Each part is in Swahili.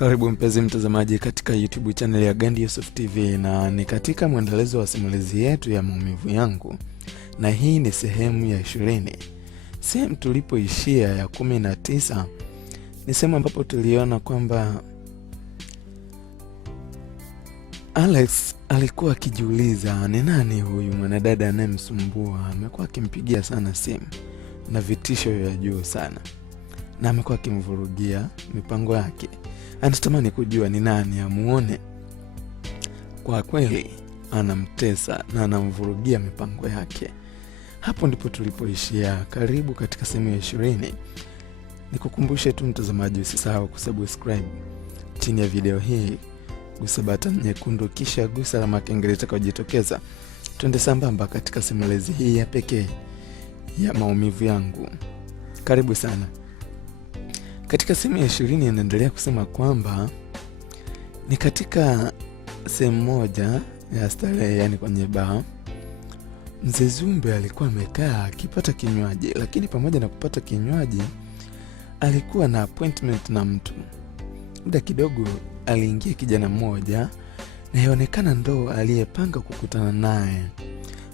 Karibu mpenzi mtazamaji katika YouTube channel ya Gandi Yusuf TV, na ni katika mwendelezo wa simulizi yetu ya maumivu yangu, na hii ni sehemu ya 20. Sehemu tulipoishia ya 19 ni sehemu ambapo tuliona kwamba Alex alikuwa akijiuliza ni nani huyu mwanadada anayemsumbua. Amekuwa akimpigia sana simu na vitisho vya juu sana, na amekuwa akimvurugia mipango yake. Anatamani kujua ni nani amuone. Kwa kweli anamtesa na anamvurugia mipango yake. Hapo ndipo tulipoishia. Karibu katika sehemu ya 20. Nikukumbushe tu mtazamaji, usisahau kusubscribe chini ya video hii, gusa button nyekundu kisha gusa alama kengele itakayojitokeza. Twende sambamba katika simulizi hii ya pekee ya maumivu yangu. Karibu sana. Katika sehemu ya 20 inaendelea kusema kwamba ni katika sehemu moja ya starehe, yani kwenye baa. Mzee Zumbe alikuwa amekaa akipata kinywaji, lakini pamoja na kupata kinywaji alikuwa na appointment na mtu. Muda kidogo aliingia kijana mmoja na yaonekana ndo aliyepanga kukutana naye.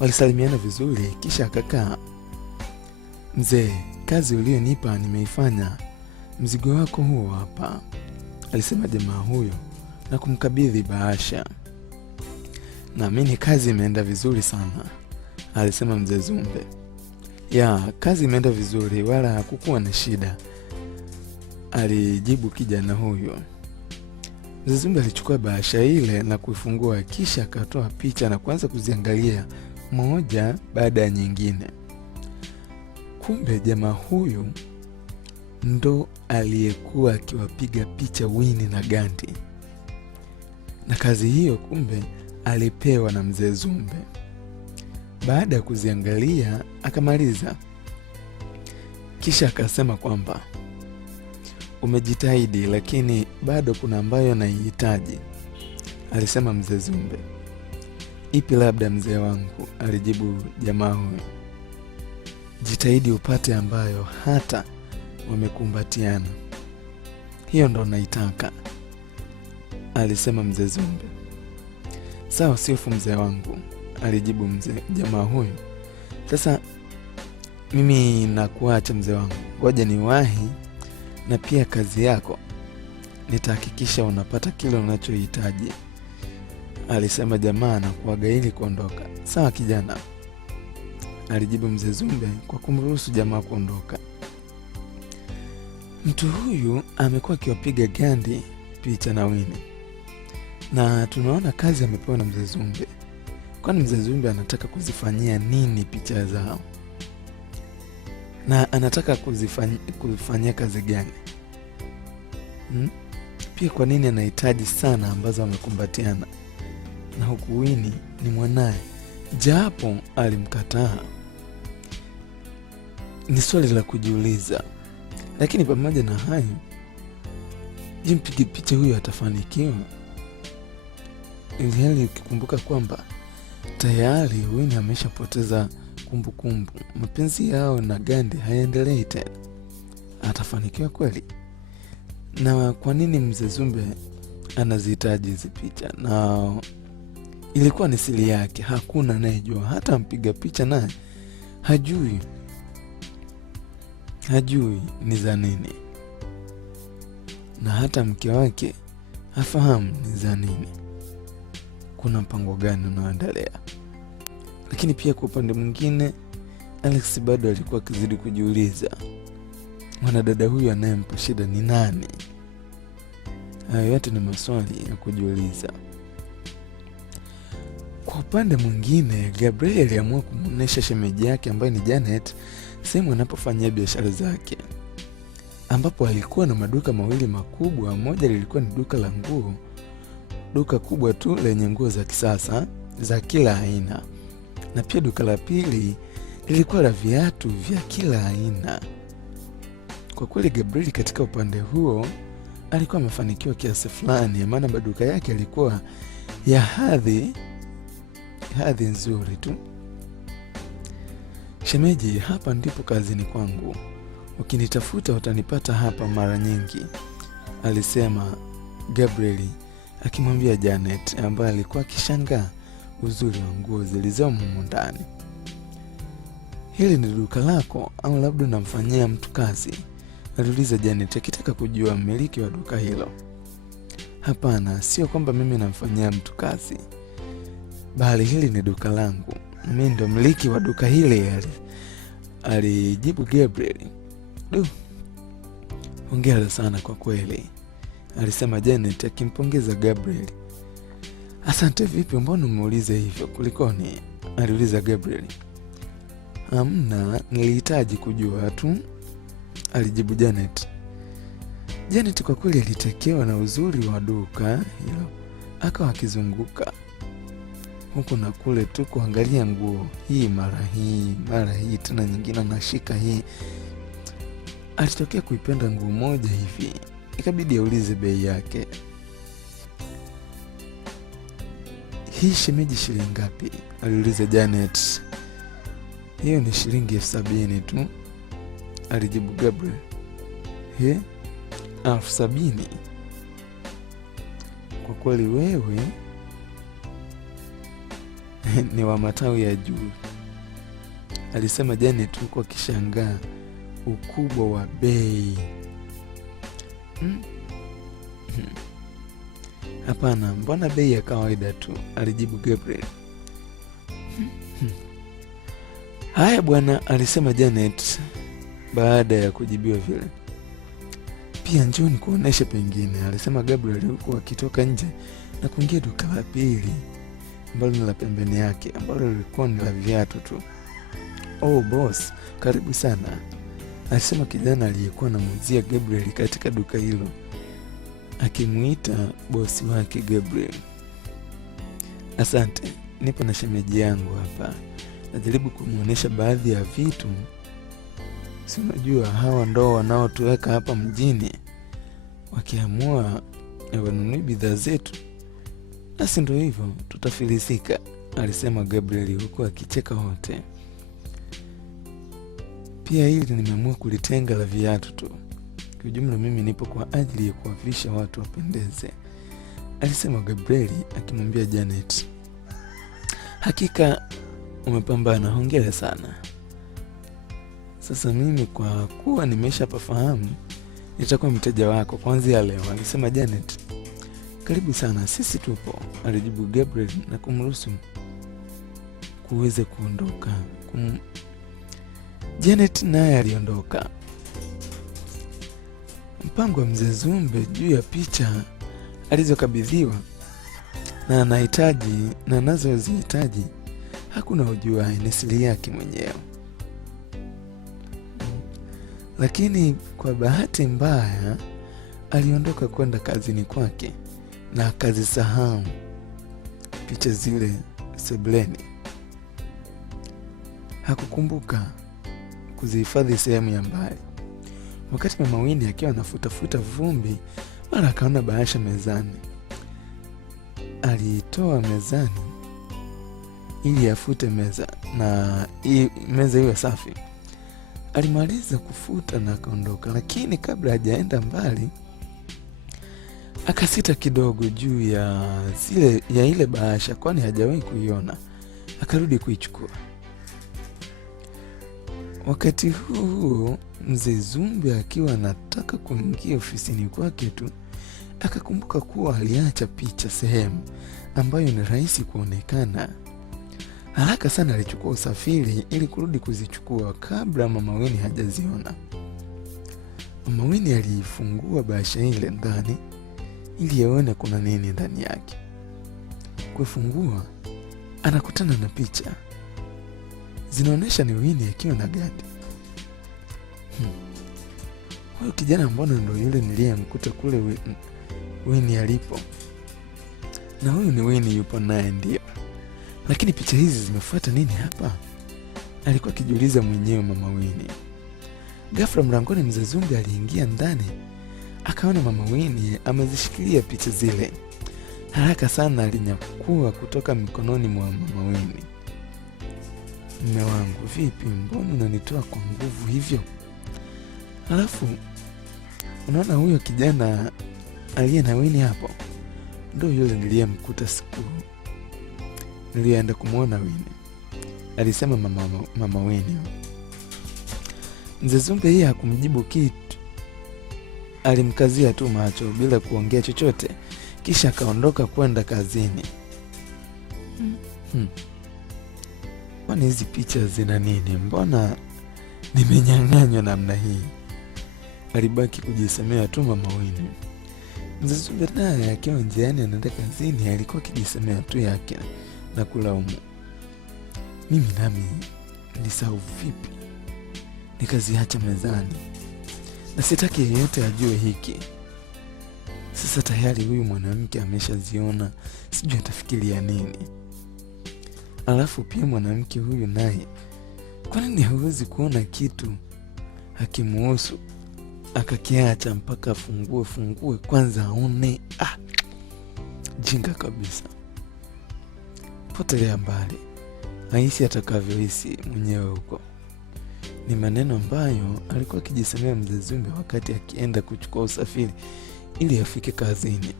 Walisalimiana vizuri kisha akakaa. "Mzee, kazi ulionipa nimeifanya. Mzigo wako huo hapa," alisema jamaa huyo na kumkabidhi bahasha. "Naamini kazi imeenda vizuri sana," alisema Mzee Zumbe. "Ya, kazi imeenda vizuri, wala hakukuwa na shida," alijibu kijana huyo. Mzee Zumbe alichukua bahasha ile na kuifungua kisha akatoa picha na kuanza kuziangalia moja baada ya nyingine. Kumbe jamaa huyu ndo aliyekuwa akiwapiga picha Winnie na Gandi, na kazi hiyo kumbe alipewa na Mzee Zumbe. Baada ya kuziangalia akamaliza, kisha akasema kwamba "Umejitahidi, lakini bado kuna ambayo naihitaji," alisema Mzee Zumbe. "Ipi labda mzee wangu?" alijibu jamaa huyo. "Jitahidi upate ambayo hata wamekumbatiana, hiyo ndo naitaka," alisema Mzee Zumbe. "Sawa, siofu mzee wangu," alijibu jamaa huyo. "Sasa mimi nakuacha mzee wangu, ngoja niwahi, na pia kazi yako nitahakikisha unapata kile unachohitaji," alisema jamaa na kuaga ili kuondoka. "Sawa kijana," alijibu Mzee Zumbe kwa kumruhusu jamaa kuondoka. Mtu huyu amekuwa akiwapiga Gandi picha na Winnie, na tunaona kazi amepewa na Mzee Zumbe. Kwani Mzee Zumbe anataka kuzifanyia nini picha zao? Na anataka kuzifanyia kazi gani? Pia kwa nini anahitaji sana ambazo wamekumbatiana na huku Winnie ni mwanaye japo alimkataa? Ni swali la kujiuliza. Lakini pamoja na hayo, je, mpiga picha huyo atafanikiwa? Ili ukikumbuka kwamba tayari Winnie ameshapoteza kumbukumbu, mapenzi yao na Gandi hayaendelei tena. Atafanikiwa kweli? Na kwa nini Mzee Zumbe anazihitaji hizi picha? Na ilikuwa ni siri yake, hakuna anayejua, hata mpiga picha naye hajui ni za nini, na hata mke wake hafahamu ni za nini. Kuna mpango gani unaoendelea? Lakini pia kwa upande mwingine, Alex bado alikuwa akizidi kujiuliza, mwanadada huyu anayempa shida ni nani? Hayo yote ni maswali ya kujiuliza. Kwa upande mwingine, Gabriel aliamua kumuonesha shemeji yake ambaye ni Janet sehemu anapofanyia biashara zake, ambapo alikuwa na maduka mawili makubwa. Moja lilikuwa ni duka la nguo, duka kubwa tu lenye nguo za kisasa za kila aina, na pia duka la pili lilikuwa la viatu vya kila aina. Kwa kweli Gabriel katika upande huo alikuwa amefanikiwa kiasi fulani, maana maduka yake yalikuwa ya hadhi nzuri tu. "Shemeji, hapa ndipo kazini kwangu. Ukinitafuta utanipata hapa mara nyingi," alisema Gabriel akimwambia Janet ambaye alikuwa akishangaa uzuri wa nguo zilizomo humo ndani. "Hili ni duka lako au labda unamfanyia mtu kazi?" aliuliza Janet akitaka kujua mmiliki wa duka hilo. "Hapana, sio kwamba mimi namfanyia mtu kazi, bali hili ni duka langu. Mimi ndo mmiliki wa duka hili," alijibu Gabriel. "Hongera sana kwa kweli," alisema Janet akimpongeza Gabriel. "Asante, vipi, mbona umeuliza hivyo, kulikoni?" aliuliza Gabriel. "Hamna, nilihitaji kujua tu," alijibu Janet. Janet kwa kweli alitekewa na uzuri wa duka hilo, akawa akizunguka huku na kule tu kuangalia nguo hii mara hii tena nyingine anashika hii. Alitokea kuipenda nguo moja hivi, ikabidi aulize bei yake. "Hii shemeji shilingi ngapi?" aliuliza Janet. "Hiyo ni shilingi 70,000 tu," alijibu Gabriel. "He, 70,000? Kwa kweli wewe ni wa matawi ya juu," alisema Janet huku akishangaa ukubwa wa bei. "Hapana, mbona bei ya kawaida tu," alijibu Gabriel. "Haya bwana," alisema Janet baada ya kujibiwa vile. "Pia njoo nikuoneshe pengine," alisema Gabriel huku akitoka nje na kuingia duka la pili ambalo ni la pembeni yake, ambalo lilikuwa ni la viatu tu. "Oh boss, karibu sana," alisema kijana aliyekuwa anamuuzia Gabriel katika duka hilo, akimuita bosi wake Gabriel. "Asante, nipo na shemeji yangu hapa. Najaribu kumuonesha baadhi ya vitu. Si unajua hawa ndo wanaotuweka hapa mjini. Wakiamua wanunue bidhaa zetu, basi ndo hivyo, tutafilisika," alisema Gabriel huku akicheka wote. "Pia hili nimeamua kulitenga la viatu tu. Kwa jumla mimi nipo kwa ajili ya kuwavisha watu wapendeze," alisema Gabriel akimwambia Janet. "Hakika umepambana, hongera sana. Sasa mimi kwa kuwa nimeshapafahamu, nitakuwa mteja wako kuanzia leo," alisema Janet. "Karibu sana, sisi tupo," alijibu Gabriel na kumruhusu kuweze kuondoka. Janet naye aliondoka. Mpango wa Mzee Zumbe juu ya picha alizokabidhiwa na anazozihitaji hakuna ujuaye, ni siri yake mwenyewe. Lakini kwa bahati mbaya aliondoka kwenda kazini kwake na akazisahau picha zile sebuleni. Hakukumbuka kuzihifadhi sehemu ya mbali. Wakati Mama Winnie akiwa anafutafuta vumbi, mara akaona bahasha mezani. Aliitoa mezani ili afute meza na meza iwe safi. Alimaliza kufuta na akaondoka, lakini kabla hajaenda mbali akasita kidogo juu ya ile bahasha, kwani hajawahi kuiona. Akarudi kuichukua. Wakati huo Mzee Zumbe akiwa anataka kuingia ofisini kwake tu, akakumbuka kuwa aliacha picha sehemu ambayo ni rahisi kuonekana. Haraka sana alichukua usafiri ili kurudi kuzichukua kabla Mama Winnie hajaziona. Mama Winnie aliifungua bahasha ile ndani ili aone kuna nini ndani yake. Kufungua, anakutana na picha. Zinaonesha ni Winnie akiwa na gadi. Huyo kijana mbona ndo yule niliyemkuta kule Winnie alipo? Na huyu ni Winnie yupo naye ndio. Lakini picha hizi zimefuata nini hapa? Alikuwa akijiuliza mwenyewe Mama Winnie. Ghafla mlangoni Mzee Zumbe aliingia ndani. Akaona Mama Winnie amezishikilia picha zile. Haraka sana alinyakua kutoka mikononi mwa Mama Winnie. "Mume wangu, vipi, mbona unanitoa kwa nguvu hivyo? Alafu unaona huyo kijana aliye na Wini hapo ndo yule niliyemkuta siku nilienda kumwona Wini, alisema mama Wini. Mzee Zumbe yeye hakumjibu kitu, alimkazia tu macho bila kuongea chochote, kisha akaondoka kwenda kazini. Kwani hizi picha zina nini? Mbona nimenyang'anywa namna hii? Alibaki kujisemea tu mama Wini. Mzee Zumbe naye akiwa njiani anaenda kazini alikuwa akijisemea tu yake na kulaumu. Mimi nami nilisahau vipi nikaziacha mezani, na sitaki yeyote ajue hiki. Sasa tayari huyu mwanamke ameshaziona, sijui atafikiria nini. Alafu pia mwanamke huyu naye, kwa nini hawezi kuona kitu hakimuhusu akakiacha mpaka afungue kwanza aone? Jinga kabisa. Potelea mbali, aisi atakavyohisi mwenyewe huko. Ni maneno ambayo alikuwa akijisemea Mzee Zumbe wakati akienda kuchukua usafiri ili afike kazini.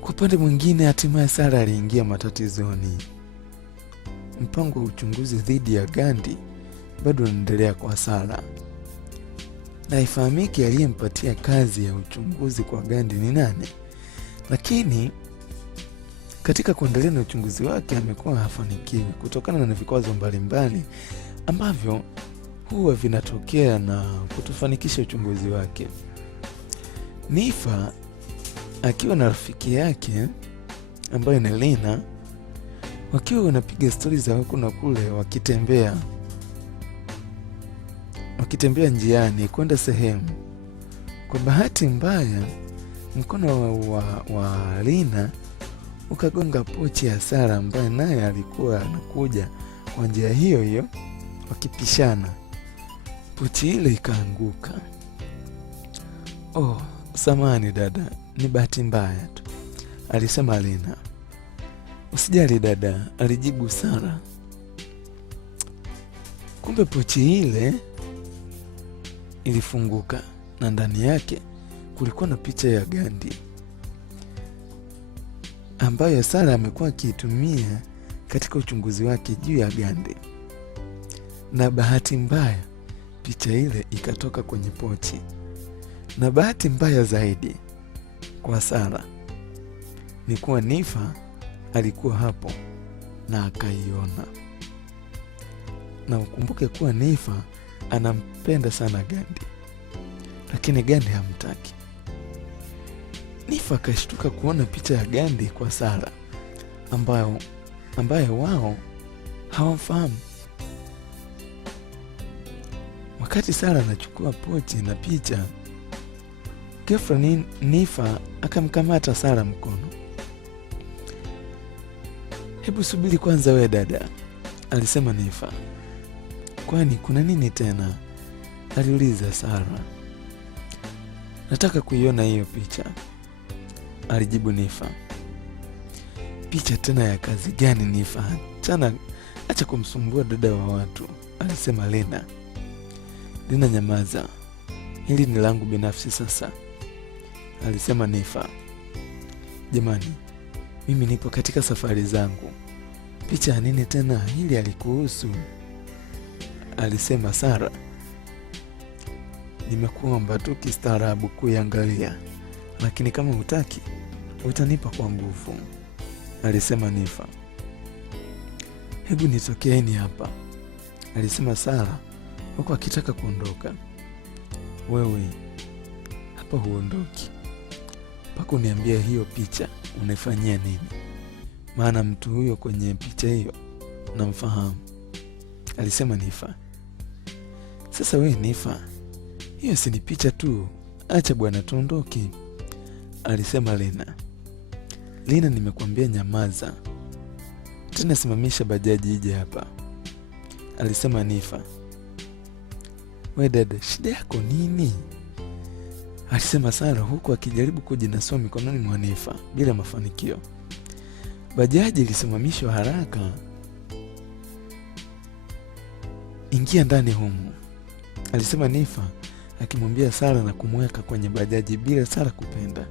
Kwa upande mwingine, hatimaye Sara aliingia matatizoni. Mpango wa uchunguzi dhidi ya Gandhi bado unaendelea kwa Sara, na haifahamiki aliyempatia kazi ya uchunguzi kwa Gandhi ni nani. Lakini katika kuendelea na uchunguzi wake amekuwa hafanikiwi kutokana na vikwazo mbalimbali ambavyo huwa vinatokea na kutofanikisha uchunguzi wake. Nifa akiwa na rafiki yake ambaye ni Lina, wakiwa wanapiga stori za huku na kule, wakitembea njiani kwenda sehemu. Kwa bahati mbaya, mkono wa Lina ukagonga pochi ya Sara ambaye naye alikuwa anakuja kwa njia hiyo hiyo. Wakipishana, pochi ile ikaanguka. Samahani dada, ni bahati mbaya tu, alisema Lina. Usijali dada, alijibu Sara. Kumbe pochi ile ilifunguka na ndani yake kulikuwa na picha ya Gandhi ambayo Sara amekuwa akiitumia katika uchunguzi wake juu ya Gandhi. Na bahati mbaya picha ile ikatoka kwenye pochi. Na bahati mbaya zaidi kwa Sara ni kuwa Nifa alikuwa hapo na akaiona. Na ukumbuke kuwa Nifa anampenda sana Gandhi, lakini Gandhi hamtaki. Nifa akashtuka kuona picha ya Gandhi kwa Sara ambaye wao hawamfahamu. Wakati Sara anachukua pochi na picha, ghafla Nifa akamkamata Sara mkono. Hebu subiri kwanza we dada, alisema Nifa. Kwani kuna nini tena? Aliuliza Sara. Nataka kuiona hiyo picha, alijibu Nifa. Picha tena ya kazi gani Nifa? Acha kumsumbua dada wa watu, alisema Lina. Lina, nyamaza, hili ni langu binafsi sasa, alisema Nifa. Jamani, mimi nipo katika safari zangu, picha ya nini tena? Hili alikuhusu, alisema Sara. Nimekuomba tu kistaarabu kuiangalia, lakini kama hutaki utanipa kwa nguvu, alisema Nifa. Hebu nitokeeni hapa, alisema Sara huku akitaka kuondoka. Wewe hapa huondoki mpaka uniambia hiyo picha unaifanyia nini, maana mtu huyo kwenye picha hiyo namfahamu, alisema Nifa. Sasa we Nifa, hiyo si ni picha tu, acha bwana tuondoke, alisema Lina. Lina, nimekuambia nyamaza, tena simamisha bajaji ije hapa, alisema Nifa. We dada, shida yako nini? Alisema Sara huku akijaribu kujinasua mikononi mwa Nifa bila mafanikio. Bajaji ilisimamishwa haraka. Ingia ndani humu, alisema Nifa akimwambia Sara na kumweka kwenye bajaji bila Sara kupenda.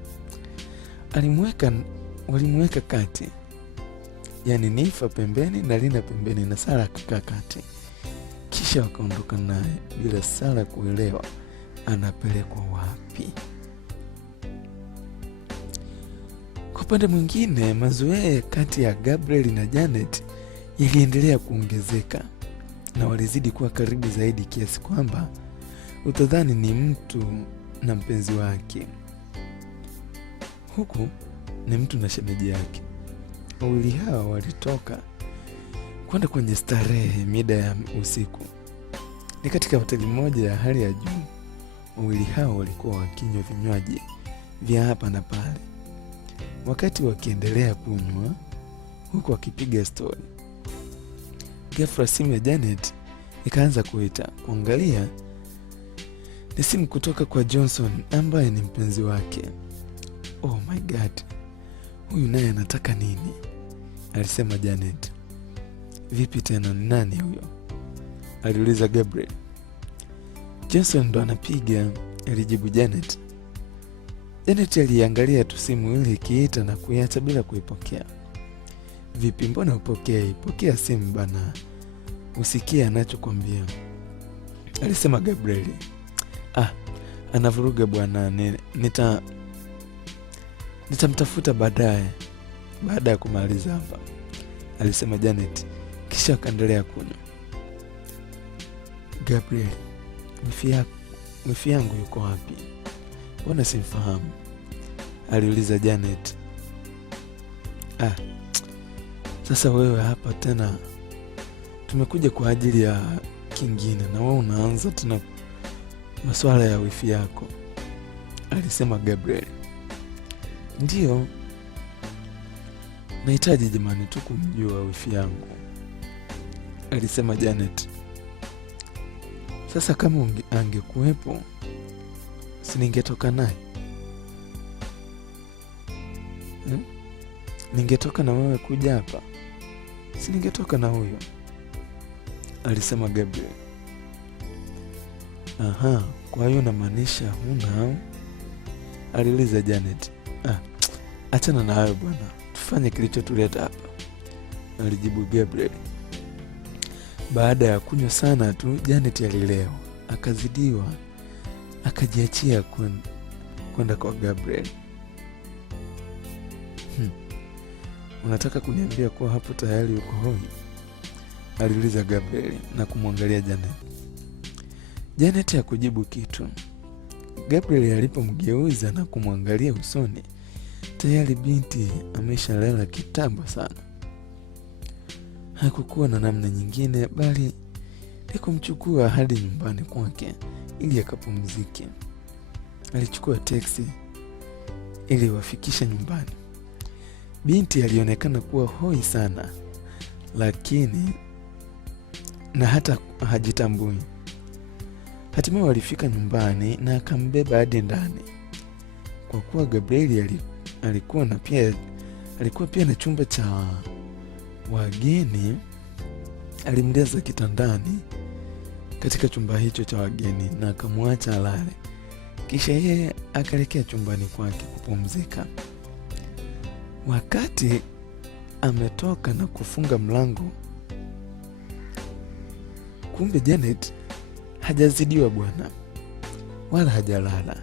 Walimweka kati, yaani Nifa pembeni na Lina pembeni na Sara akakaa kati. Kisha wakaondoka naye bila Sara kuelewa anapelekwa wapi. Kwa upande mwingine, mazoea kati ya Gabriel na Janet yaliendelea kuongezeka na walizidi kuwa karibu zaidi kiasi kwamba utadhani ni mtu na mpenzi wake, huku ni mtu na shemeji yake. Wawili hawa walitoka kwenda kwenye starehe mida ya usiku. Ni katika hoteli moja ya hali ya juu. Wawili hao walikuwa wakinywa vinywaji vya hapa na pale. Wakati wakiendelea kunywa huku wakipiga stori, ghafla simu ya Janet ikaanza kuita. Kuangalia ni simu kutoka kwa Johnson ambaye ni mpenzi wake. Oh my God, huyu naye anataka nini? Alisema Janet. Vipi tena, ni nani huyo? Aliuliza Gabriel. Johnson ndo anapiga, alijibu Janet. Janet aliangalia tu simu ile ikiita na kuiacha bila kuipokea. Vipi, mbona upokei? Pokea simu bana, usikie anachokwambia, alisema Gabriel. Anavuruga bwana, nitamtafuta baadaye baada ya kumaliza hapa, alisema Janet, kisha akaendelea kunywa. Gabriel, wifi yangu yuko wapi? Mbona simfahamu? Aliuliza Janet. Sasa wewe hapa tena, tumekuja kwa ajili ya kingine na wewe unaanza tena masuala ya wifi yako, alisema Gabriel. Ndiyo, nahitaji jamani tu kumjua wifi yangu, alisema Janet. Sasa kama angekuwepo, si ningetoka naye? Ningetoka na wewe kuja hapa, si ningetoka na huyo, alisema Gabriel. Kwa hiyo namaanisha huna? Aliuliza Janet. Achana na hayo bwana, tufanye kilichotuleta hapa, alijibu Gabriel. Baada ya kunywa sana tu, Janet alilewa, akazidiwa, akajiachia kwenda kwa Gabriel. Unataka kuniambia kuwa hapo tayari uko hoi? Aliuliza Gabriel na kumwangalia Janet. Janet hakujibu kitu. Gabriel alipomgeuza na kumwangalia usoni, tayari binti ameshalala kitambo sana. Hakukuwa na namna nyingine bali ni kumchukua hadi nyumbani kwake ili akapumzike. Alichukua teksi ili wafikisha nyumbani. Binti alionekana kuwa hoi sana, lakini na hata hajitambui. Hatimaye walifika nyumbani na akambeba hadi ndani. Kwa kuwa Gabriel alikuwa pia na chumba cha wageni, alimlaza kitandani katika chumba hicho cha wageni na akamwacha alale. Kisha yeye akaelekea chumbani kwake kupumzika. Wakati ametoka na kufunga mlango, kumbe Janet hajazidiwa bwana, wala hajalala,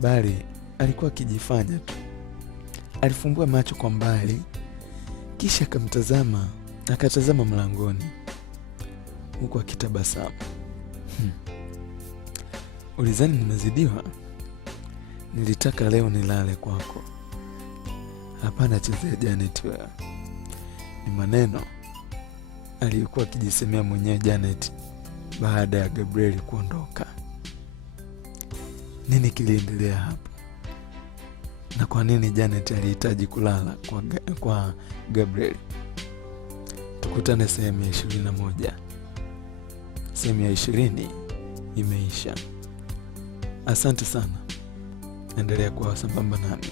bali alikuwa akijifanya tu. Alifumbua macho kwa mbali, kisha akatazama mlangoni huku akitabasamu. Ulizani nimezidiwa? Nilitaka leo nilale kwako. Hapana, chezea Janet wewe. Ni maneno aliyokuwa akijisemea mwenyewe Janet baada ya Gabriel kuondoka. Nini kiliendelea hapo? Na kwa nini Janet alihitaji kulala kwa Gabriel? Tukutane sehemu ya 21. Sehemu ya 20 imeisha. Asante sana. Endelea kuwa sambamba nami.